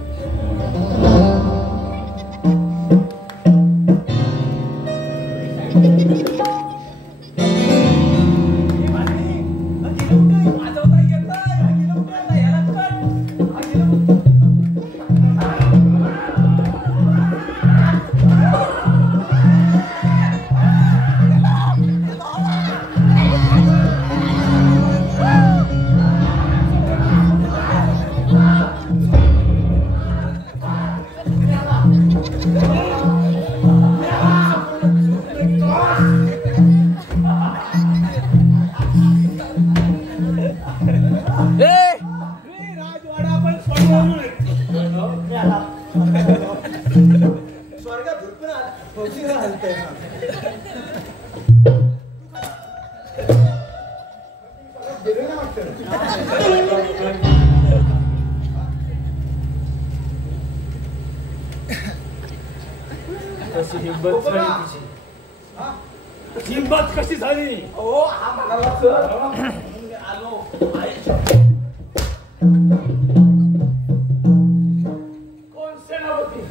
स्वर्गात झुकून आला फौजीला हलतंय गेलं ना वाटतं कशी हिंमत झाली तुझी? हिंमत कशी झाली? हो हा म्हणाला सर आलो कोण सेनापती?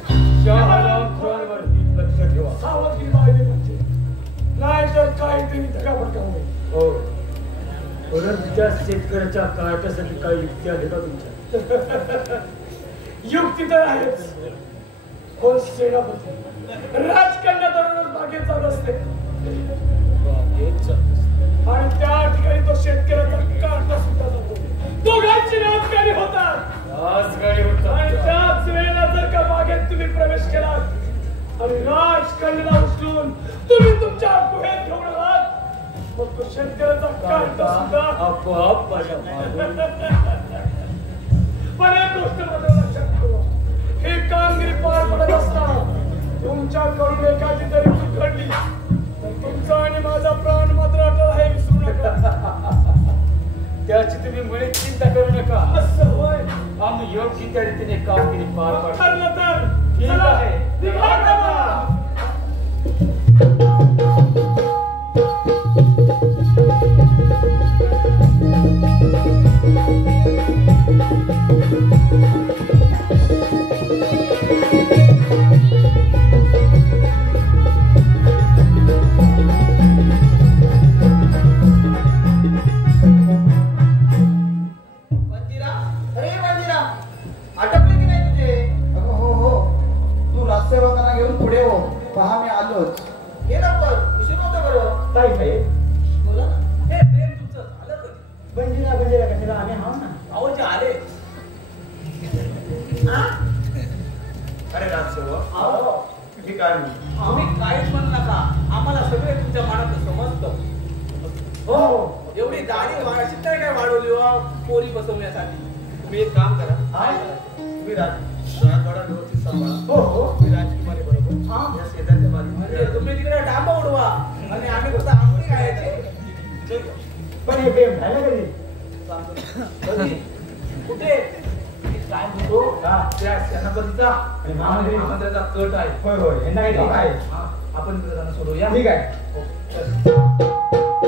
शहाराम खानवरती लक्ष ठेवा. सावधगिरी बाळगली म्हणजे. नाहीतर काहीतरी धगाफटका होईल. हो, परंतु त्या शेतकऱ्याच्या काटासाठी काही युक्ती आहे का तुमच्या? युक्ती तर आहेच. कोण सेनापती? राजकन्या दररोज बागेत जात असते आणि त्या ठिकाणी तो शेतकऱ्याचा काटा सुद्धा जातो. दोघांची राजगाडी होतात राजगाडी होतात. आणि त्याच वेळेला जर का बागेत तुम्ही प्रवेश केलात आणि राजकन्याला उचलून तुम्ही तुमच्या गुहेत घेऊन आलात, मग तो शेतकऱ्याचा काटा सुद्धा आपोआप माझ्या मागून. पण एक गोष्ट मात्र लक्षात ठेवा, ही कामगिरी पार पडत असताना तुमच्याकडून एखादी तरी चूक घडली तर तुमचा आणि माझा प्राण मात्र अटळ आहे, विसरू नका. त्याची तुम्ही मुळे चिंता करू नका. असं होय. आम्ही योग्य त्या रीतीने कामगिरी पार पाडतो. ठरलं तर ठीक चला, आहे. निघा आता. वंदिरा अरे वंदिरा अटकले की नाही तुझे? अगं हो हो तू राजसेवकांना घेऊन पुढे हो, पहा मी आलोच. हे लवकर उशीर होतो बरं. ताई साहेब, बोला ना. हे प्रेम तुमचं झालं कधी? बंजिरा बंजिरा कशाला आम्ही आहो ना. अहो जे आले हा? अरे राजसेवक, अहो तुम्ही काय म्हणू? तुम्ही काहीच म्हणू नका, आम्हाला सगळे तुमच्या मनात समजतं. हो एवढी दाढी वाढशी काय काय वाढवली हो पोरी बसवण्यासाठी? तुम्ही एक काम करा, हा? तुम्ही राजवाडा व्यवस्थित सांभाळा. हो हो तुम्ही राजकुमारी बरोबर हा. या शेताच्या बाजूला म्हणजे तुम्ही तिकडे डांबा उडवा आणि आम्ही फक्त आमटी खायचे. पण हे प्रेम झालं कधी? कधी? कुठे? मी काय म्हणतो हा. त्या सेनापतीचा आणि महामंत्री- महामंत्र्याचा कट आहे. होय होय यांना काही ठाऊक आहे. हा, आपण इकडे जाणं सोडूया. ठीक आहे. हो, चल.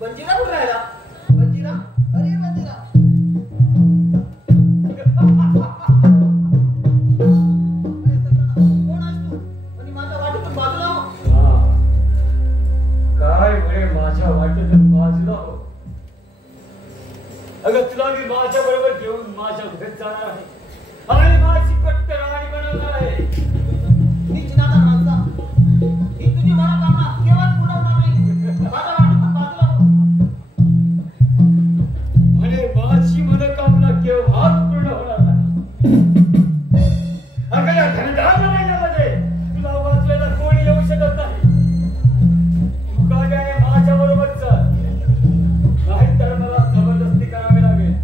बंजिरा कुठे राहिला? बंजिरा अरे बंजिरा कोण आहेस तू? आणि माझ्या वाटेतून बाजूला हो. हा. काय म्हणे माझ्या वाटेतून बाजूला हो. अगं तुला मी माझ्या बरोबर घेऊन माझ्या घरात जाणार आहे आणि माझी कट्ट राणी बनवणार आहे. ही जिनाचा राजा. ही तुझी मनोकामना केवळ पुरवणार नाही. माझ्या वाटेतून बाजूला हो. म्हणे माझी मनोकामना केव्हाच पूर्ण होणार नाही. अगं या घनदाट महिन्यामध्ये तुला वाचवायला कोणी येऊ शकत नाही. तू कायद्याने माझ्या बरोबर चल, नाहीतर मला जबरदस्ती करावी लागेल.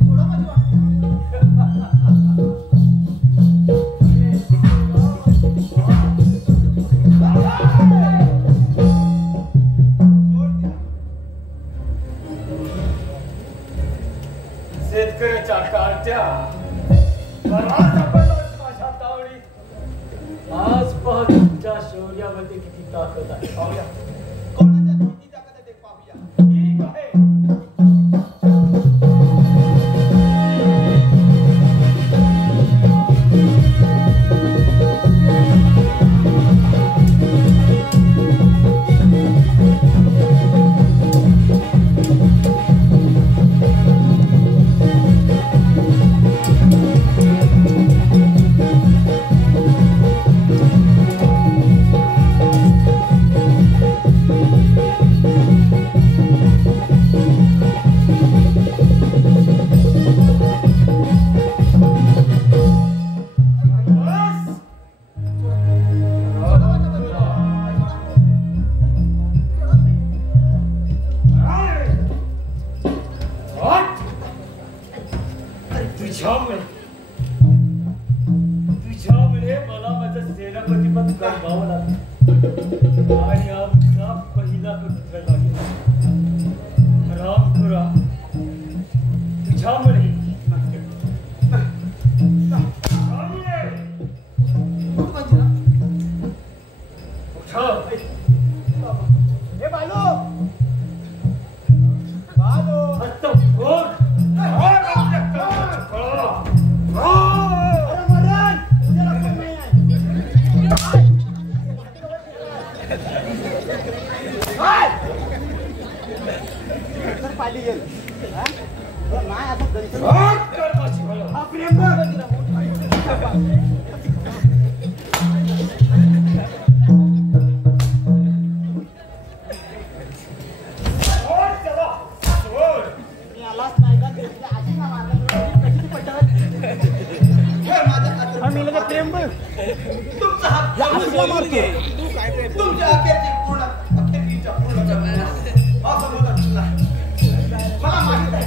थोडं माझी वाट. तात्या बराच सापडलास माझ्या तावडीत. आज पहा तुमच्या शौर्यामध्ये किती ताकद आहे. पाहूया कोणाच्या किती ताकद आहे ते पाहूया. ठीक आहे. तुझ्यामुळे मला माझा सेनापती पण गमवावं लागलं आणि आमचा पहिला पुत्र लागला. राम खुरा तुझ्यामुळे हे बालो बालो आता बोल. अरे मरण तुझ्याला कोण नाही आहे. तर पाली गेल नाही आता गणपती हा प्रेम आलाच नाही का आजी ना मारला कशी पटत प्रेम बघ तुमचा हात तुमच्या अखेरची पूर्ण अखेरीच्या पूर्ण असं बोलत नाही. मला माहित आहे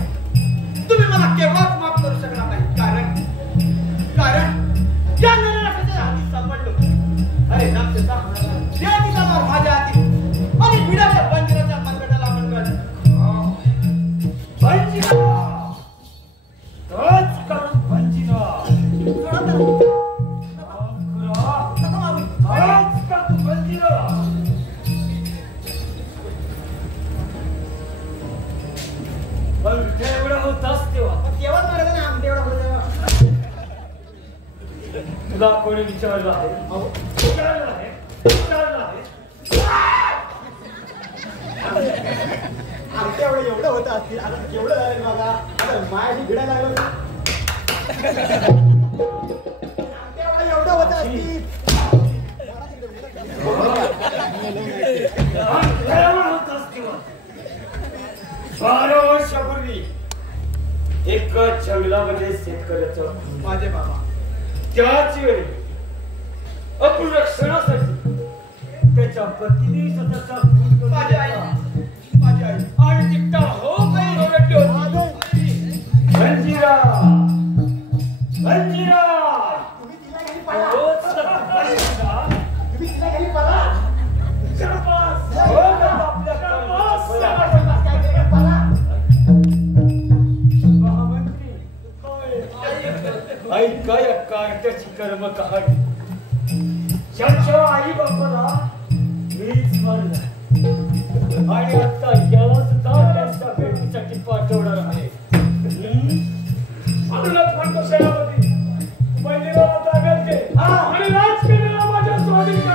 तुम्ही मला केव्हाच माफ करू शकणार नाही. कारण या नरराक्षाच्या हाती सापडलो. अरे राक्षसा या दिसावर माझ्या हाती आणि भिडाच्या बंदिराच्या मनगटाला मनगट बंजिरा तोच करून बंजिरा एवढा होताच तेव्हा तेव्हाच मारायचं ना आमच्या एवढा होता तुला कोणी विचारलं आहे? विचारलं आहे. आमच्या एवढं होतं असतील आता केवढं झालं बघा. आता मायाशी भिडायला लागलं आमच्या एवढं होतं असतील. बारा वर्षापूर्वी एक जंगलामध्ये शेतकऱ्याचं माझे बाबा त्याच वेळी अपरक्षणासाठी त्याच्या पत्नी स्वतःचा खून करून माझी आई घेतला. माझी आई आणि तिकटा हो काही ओरडलो. बंजिरा बंजिरा तुम्ही तिला घरी पळा. तोच बंजिरा. तुम्ही तिला घरी पळा. शाबास. हो का आपल्या शाबास, कामाला. शाबास, काय केलं? पळा. महामंत्री ऐका या कार्ट्याची कर्म कहाणी. ज्याच्या आई बापाला मीच मारला आणि आता याला सुद्धा त्यांच्या भेटीसाठी पाठवणार आहे. म्हणूनच म्हणतो सेनापती मंदिराला ताब्यात घे आणि राजकारणाला माझ्या स्वाधीन कर.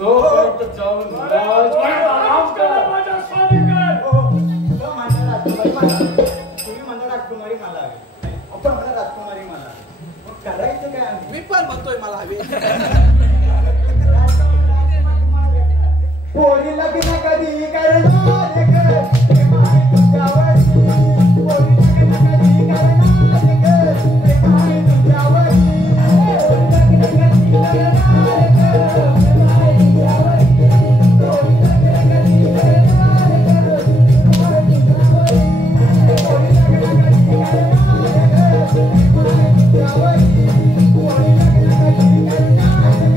तोपर्यंत जाऊन राजकारणाला माझ्या स्वाधीन कर. तो म्हणला राजकुमारी मला. तुम्ही म्हणला राजकुमारी मला. आपण म्हणा राजकुमारी मला. मग करायचं काय आम्ही? मी पण म्हणतोय मला हवी. पोरी लग्न कधी करणार ग? प्रेम आहे तुझ्यावरती. पोरी लग्न कधी करणार ग? प्रेम आहे तुझ्यावरती. पोरी लग्न कधी करणार ग? प्रेम आहे तुझ्यावरती. पोरी लग्न कधी करणार ग? प्रेम आहे तुझ्यावरती. पोरी लग्न कधी करणार ग? प्रेम आहे तुझ्यावरती. पोरी लग्न कधी करणार ग?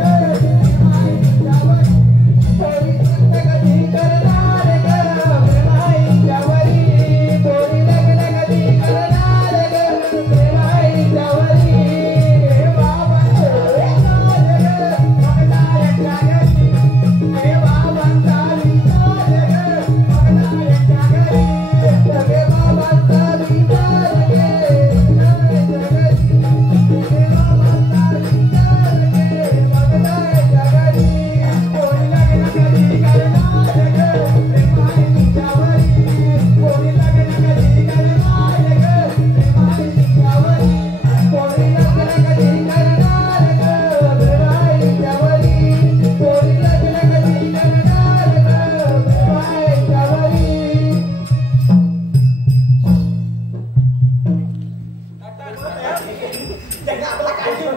त्याने आपल्याला काय केलं?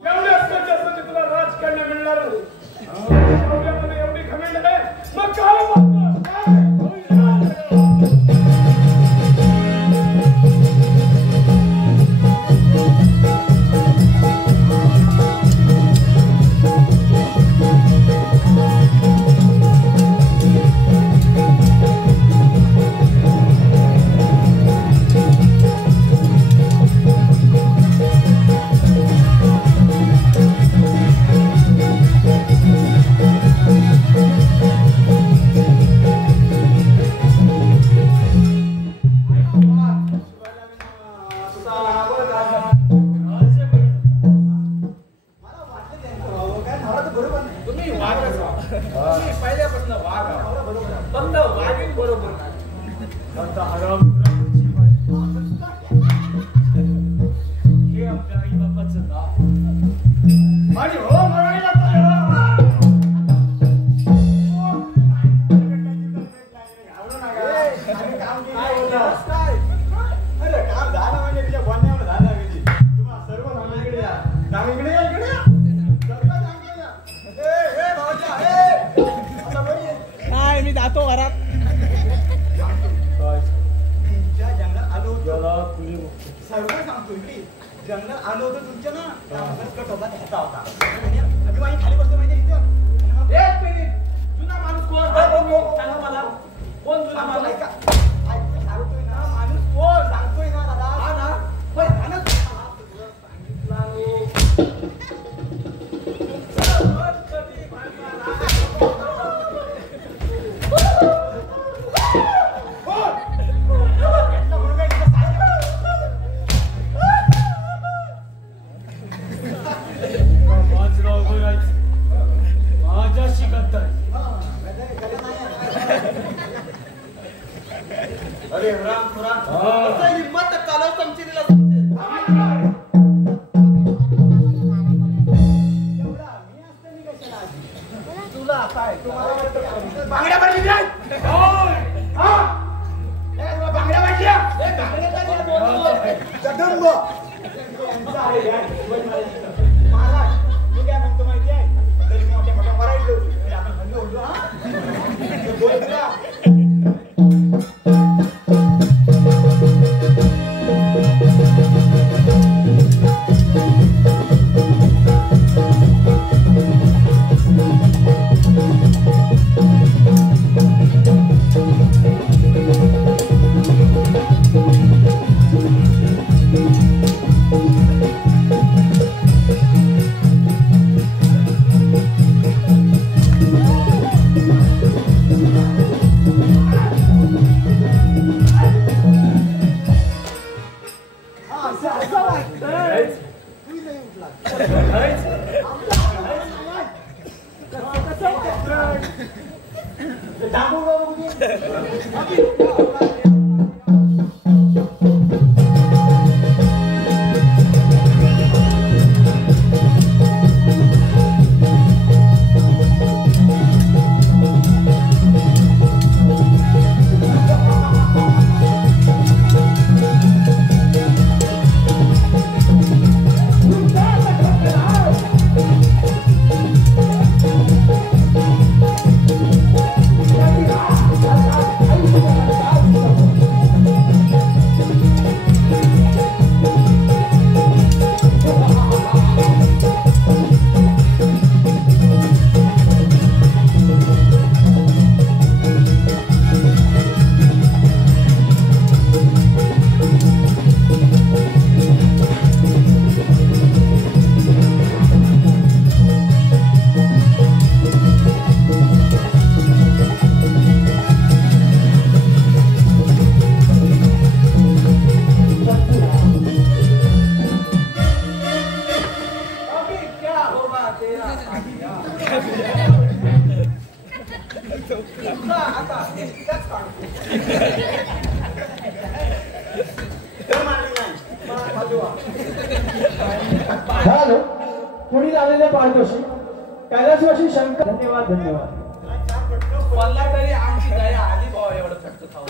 एवढ्याच कशासाठी तुला राजकारण मिळणार एवढ्यामध्ये एवढी घमेंड आहे मग काय म्हणतो जंगलात आलो होतो तुमच्या ना कट होता ह्याचा होता अभिमानी खाली बसतो माहिती इथं एक मिनिट जुना माणूस कोण सांगा मला कोण जुना माणूस ऐका सांगतोय ना माणूस कोण सांगतोय ना दादा हा ना होय सांगितलं अरे राम हिम्मत चालव चमची दिला तुला काय बांगड्या पाहिजे बांगड्या पाहिजे जगदंब महाराज मी काय म्हणतो माहिती आहे तरी मी मोठ्या मोठ्या वरायलो आपण म्हणलो होतो हा बोल हॅलो पुढील आलेले पारितोषिक कैलासवासी शंकर धन्यवाद धन्यवाद बोलला तरी आमची दया आली भाऊ एवढं खर्च खाऊ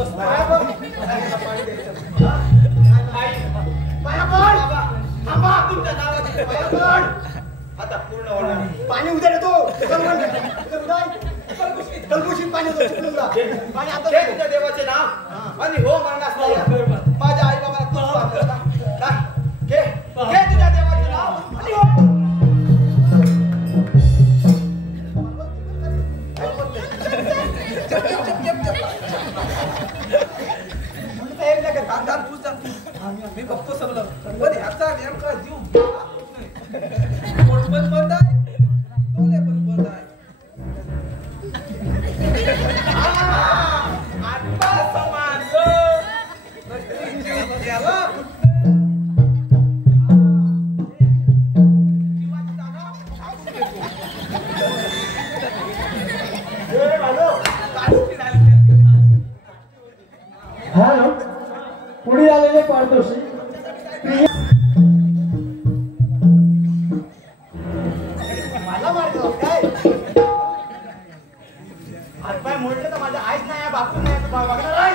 बस पाया पड. पाणी द्यायचं. पाया पड. थांबा तुमच्या नावाचे पाया पड. आता पूर्ण होणार नाही. पाणी उद्या देतो. कलकुशीत पाणी देतो. पाणी आता घे तुझ्या देवाचे नाव आणि हो म्हणणार माझ्या आई बाबाला तू घे तुझ्या देवाचे नाव आणि हो. मी बघतो सगळं पण ह्याचा नेमका जीव पोट पण बंद आहे डोळे पण बंद आहे. आत्मा समान पुढे आलेले पारदर्शी मला मारतो काय हातपाय मोडले तर माझ्या आईच नाही बापू नाही बघणार आहे.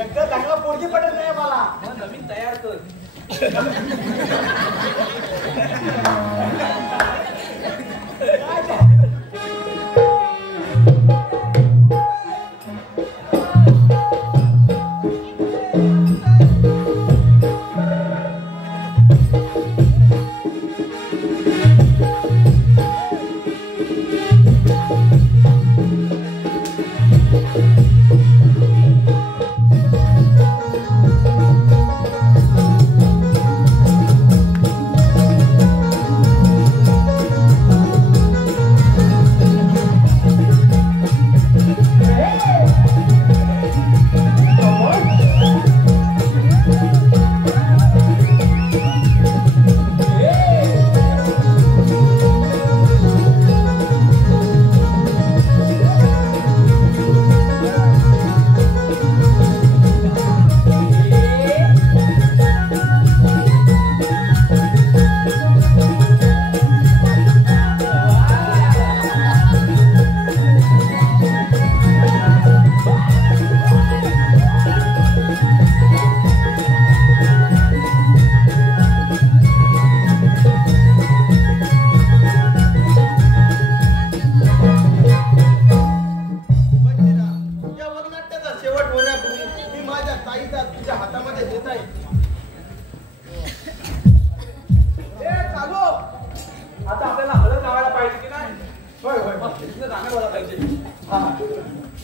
एकदा चांगला पोरगी पडत नाही मला. नवीन तयार कर.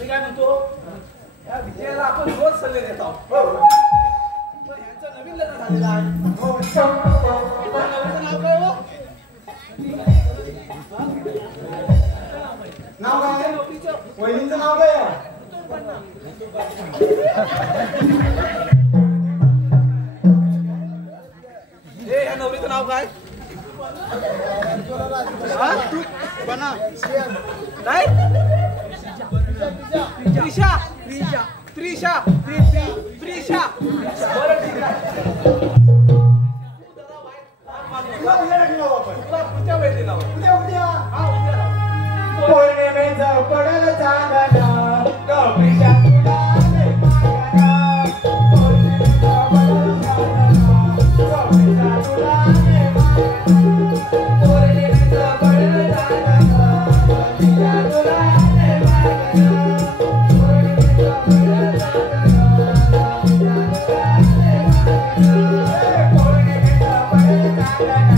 मी काय म्हणतो या विजयाला आपण रोज सल्ले देत आहोत. पण यांचं नवीन लग्न झालेलं आहे. नवरीचं नाव काय हो? नाव काय वहिनीचं नाव काय हे या नवरीचं नाव काय? काय? त्रिशा त्रिशा त्रिशा त्रिशा. बरं ठीक आहे. तुला पुढच्या वेळेस लाव. पौर्णिमेचं पडलं चांदणं गौरीच्या तुला लय मागणं. पौर्णिमेचं पडलं चांदणं गौरीच्या तुला लय मागणं. पौर्णिमेचं पडलं चांदणं गौरीच्या तुला लय मागणं. पौर्णिमेचं पडलं चांदणं गौरीच्या तुला लय मागणं. पौर्णिमेचं पडलं चांदणं